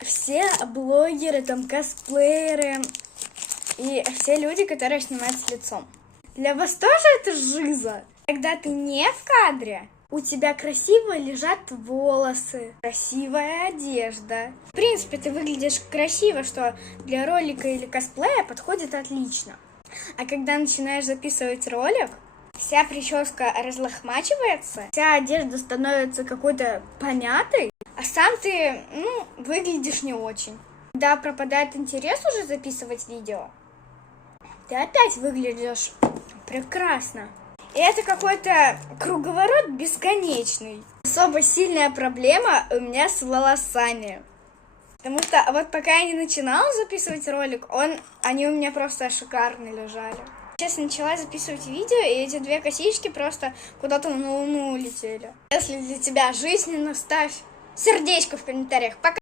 все блогеры, там, косплееры и все люди, которые снимают с лицом. Для вас тоже это жиза? Когда ты не в кадре, у тебя красиво лежат волосы, красивая одежда. В принципе, ты выглядишь красиво, что для ролика или косплея подходит отлично. А когда начинаешь записывать ролик, вся прическа разлохмачивается, вся одежда становится какой-то помятой, а сам ты, выглядишь не очень. Когда пропадает интерес уже записывать видео, ты опять выглядишь прекрасно. И это какой-то круговорот бесконечный. Особо сильная проблема у меня с волосами. Потому что вот пока я не начинала записывать ролик, они у меня просто шикарно лежали. Сейчас начала записывать видео, и эти две косички просто куда-то на луну улетели. Если для тебя жизненно, ставь сердечко в комментариях. Пока!